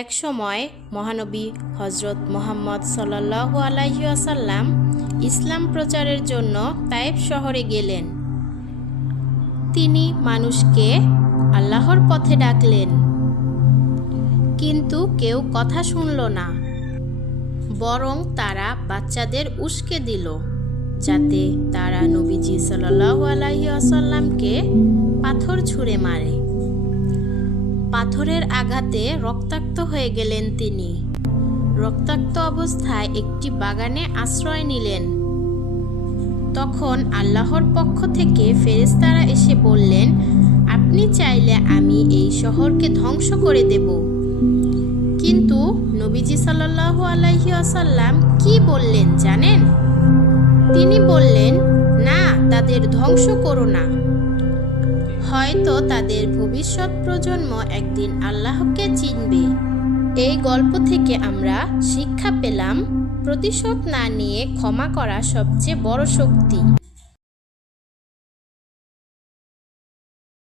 এক সময় মহানবী হজরত মুহাম্মদ সাল্লাল্লাহু আলাইহি ওয়াসাল্লাম ইসলাম প্রচারের জন্য তায়েফ শহরে গেলেন। তিনি মানুষকে আল্লাহর পথে ডাকলেন, কিন্তু কেউ কথা শুনল না। বরং তারা বাচ্চাদের উস্কে দিল, যাতে তারা নবীজি সাল্লাল্লাহু আলাইহি ওয়াসাল্লামকে পাথর ছুঁড়ে মারে। পাথরের আঘাতে রক্তাক্ত হয়ে গেলেন তিনি। রক্তাক্ত অবস্থায় একটি বাগানে আশ্রয় নিলেন। তখন আল্লাহর পক্ষ থেকে ফেরেশতারা এসে বললেন, আপনি চাইলে আমি এই শহরকে ধ্বংস করে দেব। কিন্তু নবীজি সাল্লাল্লাহু আলাইহি ওয়াসাল্লাম কি বললেন জানেন? তিনি বললেন, না, তাদের ধ্বংস করো না। হয়তো তাদের ভবিষ্যৎ প্রজন্ম একদিন আল্লাহকে চিনবে। এই গল্প থেকে আমরা শিক্ষা পেলাম, প্রতিশোধ না নিয়ে ক্ষমা করা সবচেয়ে বড় শক্তি।